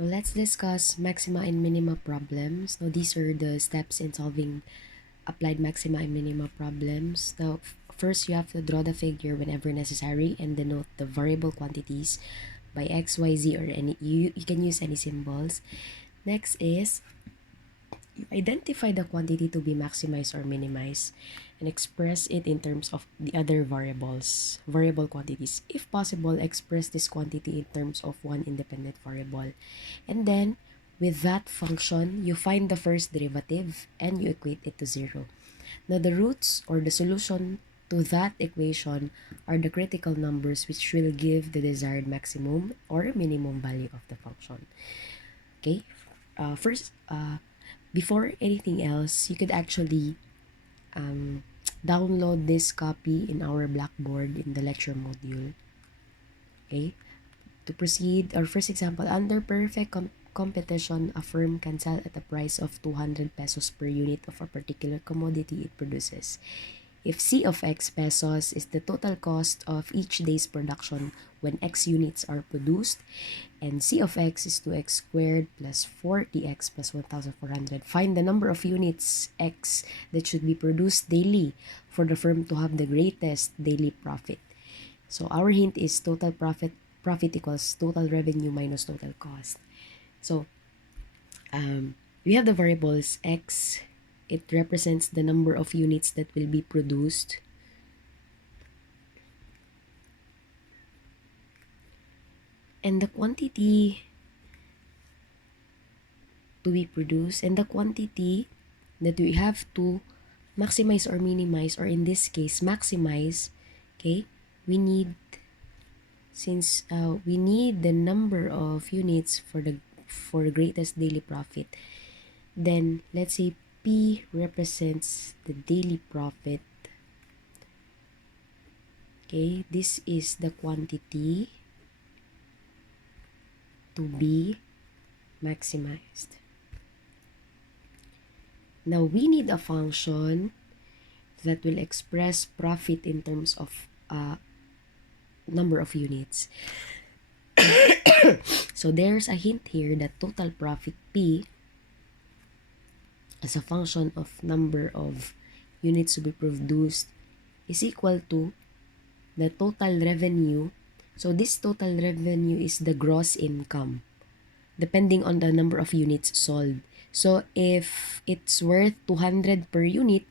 Now let's discuss maxima and minima problems. Now these are the steps in solving applied maxima and minima problems. Now first you have to draw the figure whenever necessary and denote the variable quantities by x, y, z, or any you can use any symbols. Next is you identify the quantity to be maximized or minimized and express it in terms of the other variable quantities. If possible, express this quantity in terms of one independent variable. And then, with that function, you find the first derivative and you equate it to 0. Now, the roots or the solution to that equation are the critical numbers which will give the desired maximum or minimum value of the function. Okay? First, before anything else, you could actually download this copy in our Blackboard in the lecture module. Okay? To proceed, our first example, under perfect competition, a firm can sell at a price of 200 pesos per unit of a particular commodity it produces. If C of X pesos is the total cost of each day's production when X units are produced, and C of X is 2x squared plus 40x plus 1,400. Find the number of units X that should be produced daily for the firm to have the greatest daily profit. So our hint is total profit equals total revenue minus total cost. So we have the variables X. It represents the number of units that will be produced. And the quantity to be produced, and the quantity that we have to maximize or minimize, or in this case, maximize, okay, we need, since we need the number of units for the greatest daily profit, then let's say P represents the daily profit. Okay, this is the quantity to be maximized. Now we need a function that will express profit in terms of number of units. So there's a hint here that total profit P as a function of number of units to be produced is equal to the total revenue. So this total revenue is the gross income depending on the number of units sold. So if it's worth 200 per unit,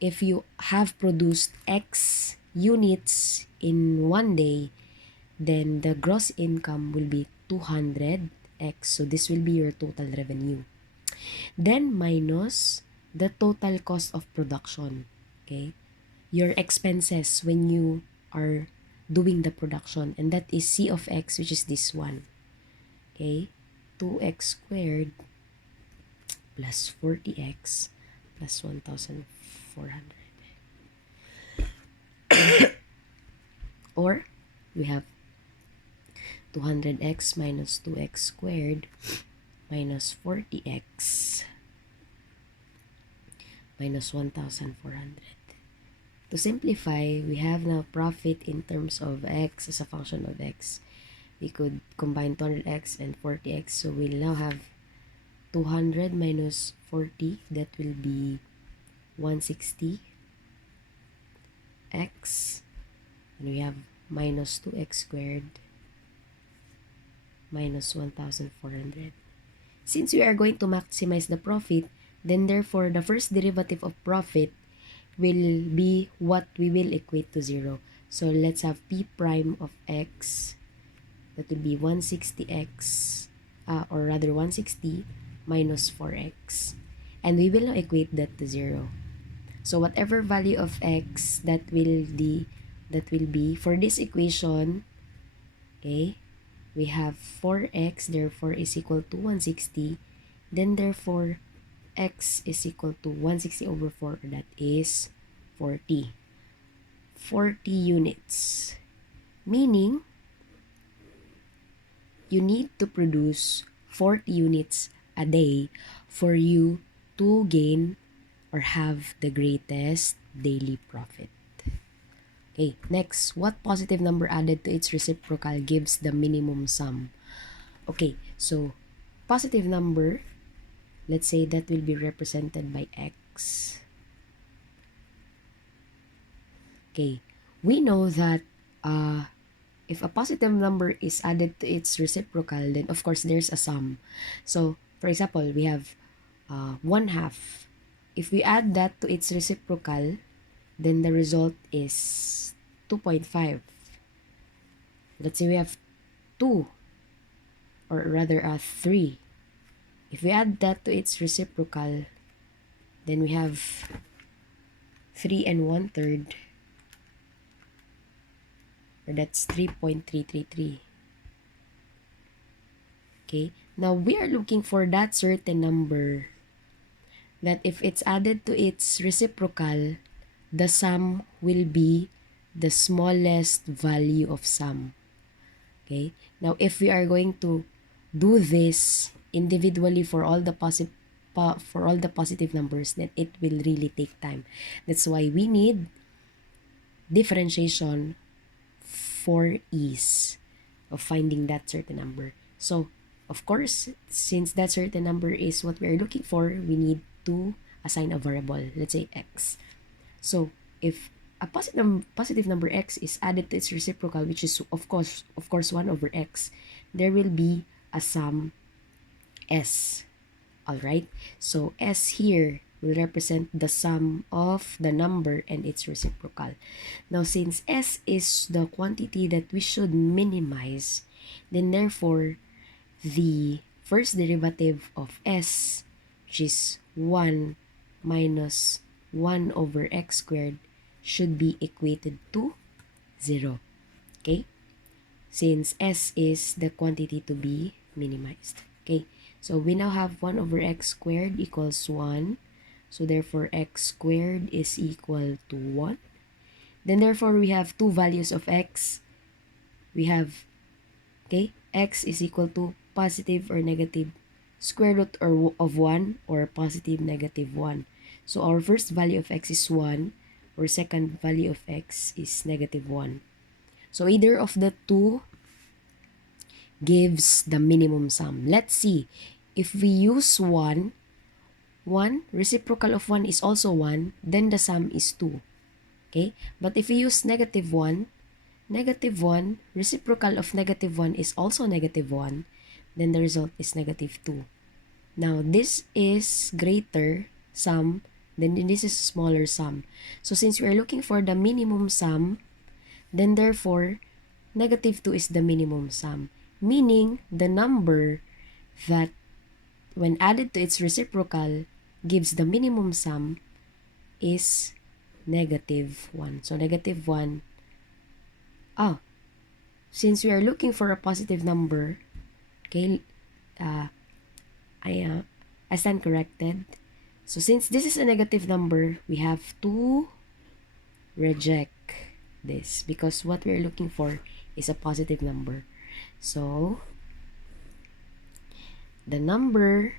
if you have produced X units in one day, then the gross income will be 200X. So this will be your total revenue. Then minus the total cost of production. Okay? Your expenses when you are doing the production. And that is C of X, which is this one. Okay? 2x squared plus 40x plus 1,400. Or we have 200x minus 2x squared minus 40x minus 1,400. To simplify, we have now profit in terms of x as a function of x. We could combine 200x and 40x. So we'll now have 200 minus 40. That will be 160x. And we have minus 2x squared minus 1,400. Since we are going to maximize the profit, then therefore the first derivative of profit will be what we will equate to 0. So let's have P prime of x. That will be 160x, or rather 160 minus 4x. And we will now equate that to 0. So whatever value of x that will be for this equation, okay, we have 4x, therefore is equal to 160. Then therefore x is equal to 160 over 4, that is 40 units, meaning you need to produce 40 units a day for you to gain or have the greatest daily profit. Okay, next, what positive number added to its reciprocal gives the minimum sum? Okay, so positive number, let's say that will be represented by x. Okay, we know that if a positive number is added to its reciprocal, then of course there's a sum. So, for example, we have 1/2. If we add that to its reciprocal, then the result is 2.5. Let's say we have 2, or rather 3. If we add that to its reciprocal, then we have 3 and 1/3, or that's 3.333. Okay, now we are looking for that certain number that if it's added to its reciprocal, the sum will be the smallest value of sum. Okay, now if we are going to do this individually for all the positive numbers, then it will really take time. That's why we need differentiation for ease of finding that certain number. So, of course, since that certain number is what we are looking for, we need to assign a variable, let's say x. So, if a positive number x is added to its reciprocal, which is of course 1 over x, there will be a sum s. Alright, so s here will represent the sum of the number and its reciprocal. Now, since s is the quantity that we should minimize, then therefore the first derivative of s, which is 1 minus 1 over x squared, should be equated to 0. Okay? Since s is the quantity to be minimized. Okay? So we now have 1 over x squared equals 1. So therefore x squared is equal to 1. Then therefore we have two values of x. We have, okay, x is equal to positive or negative square root of 1 or positive negative 1. So our first value of x is 1. Our second value of x is negative 1. So either of the two gives the minimum sum. Let's see. If we use 1, reciprocal of 1 is also 1, then the sum is 2. Okay? But if we use negative 1, reciprocal of negative 1 is also negative 1, then the result is negative 2. Now, this is greater sum, then this is smaller sum. So, since we are looking for the minimum sum, then therefore, negative 2 is the minimum sum. Meaning, the number that when added to its reciprocal gives the minimum sum is negative 1. So, negative 1. Since we are looking for a positive number, okay, I stand corrected. So, since this is a negative number, we have to reject this because what we're looking for is a positive number. So, the number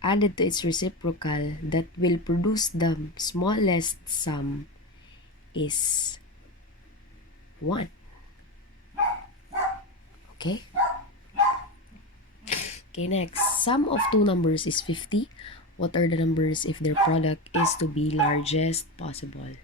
added to its reciprocal that will produce the smallest sum is 1. Okay? Okay, next. Sum of two numbers is 50. What are the numbers if their product is to be largest possible?